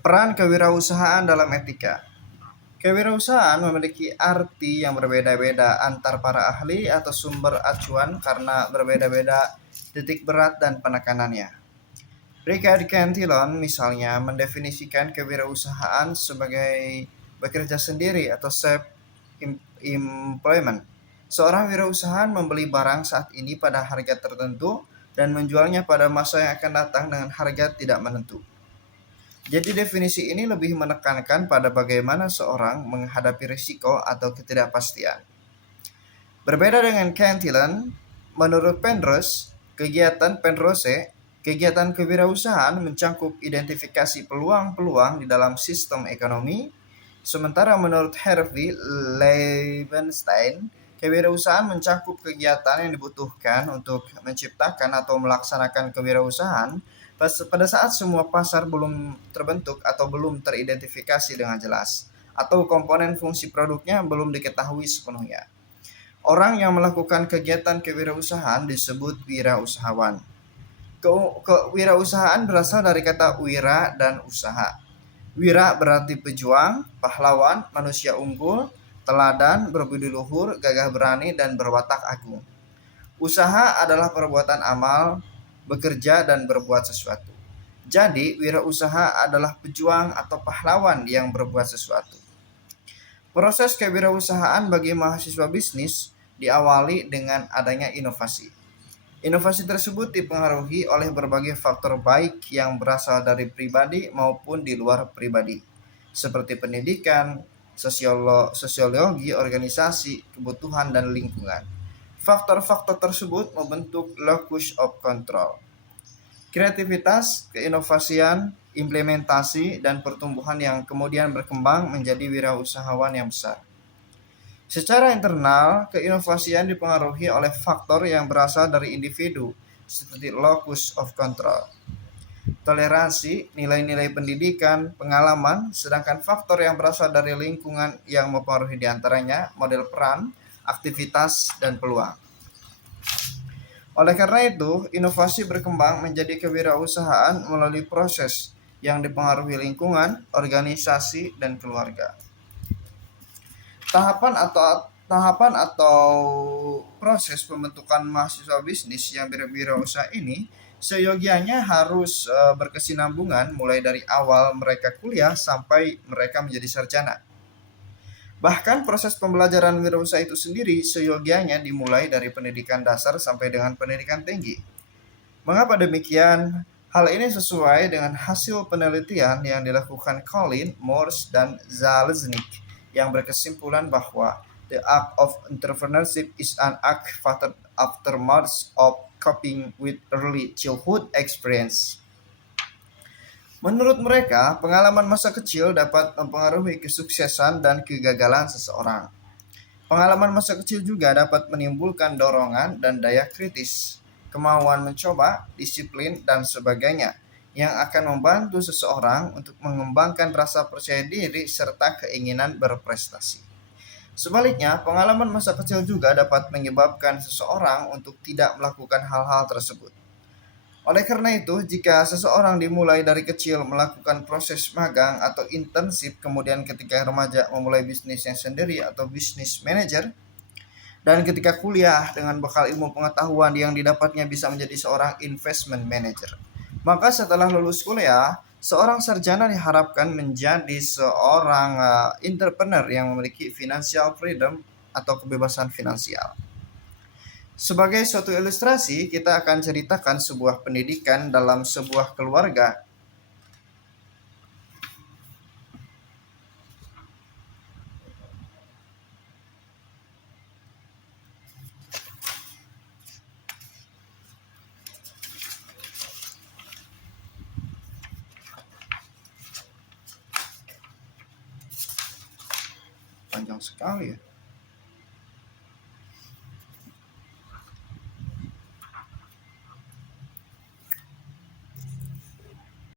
Peran kewirausahaan dalam etika. Kewirausahaan memiliki arti yang berbeda-beda antar para ahli atau sumber acuan karena berbeda-beda titik berat dan penekanannya. Richard Cantillon misalnya mendefinisikan kewirausahaan sebagai bekerja sendiri atau self-employment. Seorang wirausahaan membeli barang saat ini pada harga tertentu dan menjualnya pada masa yang akan datang dengan harga tidak menentu. Jadi definisi ini lebih menekankan pada bagaimana seorang menghadapi risiko atau ketidakpastian. Berbeda dengan Cantillon, menurut kegiatan kewirausahaan mencangkup identifikasi peluang-peluang di dalam sistem ekonomi, sementara menurut Harvey Leibenstein, kewirausahaan mencakup kegiatan yang dibutuhkan untuk menciptakan atau melaksanakan kewirausahaan pada saat semua pasar belum terbentuk atau belum teridentifikasi dengan jelas, atau komponen fungsi produknya belum diketahui sepenuhnya. Orang yang melakukan kegiatan kewirausahaan disebut wirausahawan. Kewirausahaan berasal dari kata wira dan usaha. Wira berarti pejuang, pahlawan, manusia unggul, teladan, berbudi luhur, gagah berani, dan berwatak agung. Usaha adalah perbuatan amal, bekerja, dan berbuat sesuatu. Jadi, wirausaha adalah pejuang atau pahlawan yang berbuat sesuatu. Proses kewirausahaan bagi mahasiswa bisnis diawali dengan adanya inovasi. Inovasi tersebut dipengaruhi oleh berbagai faktor baik yang berasal dari pribadi maupun di luar pribadi, seperti pendidikan, sosiologi, organisasi, kebutuhan, dan lingkungan. Faktor-faktor tersebut membentuk locus of control. Kreativitas, keinovasian, implementasi, dan pertumbuhan yang kemudian berkembang menjadi wirausahawan yang besar. Secara internal, keinovasian dipengaruhi oleh faktor yang berasal dari individu, seperti locus of control, toleransi, nilai-nilai pendidikan, pengalaman, sedangkan faktor yang berasal dari lingkungan yang mempengaruhi diantaranya model peran, aktivitas, dan peluang. Oleh karena itu, inovasi berkembang menjadi kewirausahaan melalui proses yang dipengaruhi lingkungan, organisasi, dan keluarga. Tahapan atau proses pembentukan mahasiswa bisnis yang berwirausaha ini seyogianya harus berkesinambungan mulai dari awal mereka kuliah sampai mereka menjadi sarjana. Bahkan proses pembelajaran wirausaha itu sendiri seyogianya dimulai dari pendidikan dasar sampai dengan pendidikan tinggi. Mengapa demikian? Hal ini sesuai dengan hasil penelitian yang dilakukan Colin, Morse, dan Zalesnik yang berkesimpulan bahwa the act of entrepreneurship is an aftermath of coping with early childhood experience. Menurut mereka, pengalaman masa kecil dapat mempengaruhi kesuksesan dan kegagalan seseorang. Pengalaman masa kecil juga dapat menimbulkan dorongan dan daya kritis, kemauan mencoba, disiplin, dan sebagainya yang akan membantu seseorang untuk mengembangkan rasa percaya diri serta keinginan berprestasi. Sebaliknya, pengalaman masa kecil juga dapat menyebabkan seseorang untuk tidak melakukan hal-hal tersebut. Oleh karena itu, jika seseorang dimulai dari kecil melakukan proses magang atau internship, kemudian ketika remaja memulai bisnisnya sendiri atau bisnis manager, dan ketika kuliah dengan bekal ilmu pengetahuan yang didapatnya bisa menjadi seorang investment manager. Maka setelah lulus kuliah, seorang sarjana diharapkan menjadi seorang entrepreneur yang memiliki financial freedom atau kebebasan finansial. Sebagai suatu ilustrasi, kita akan ceritakan sebuah pendidikan dalam sebuah keluarga. Panjang sekali ya.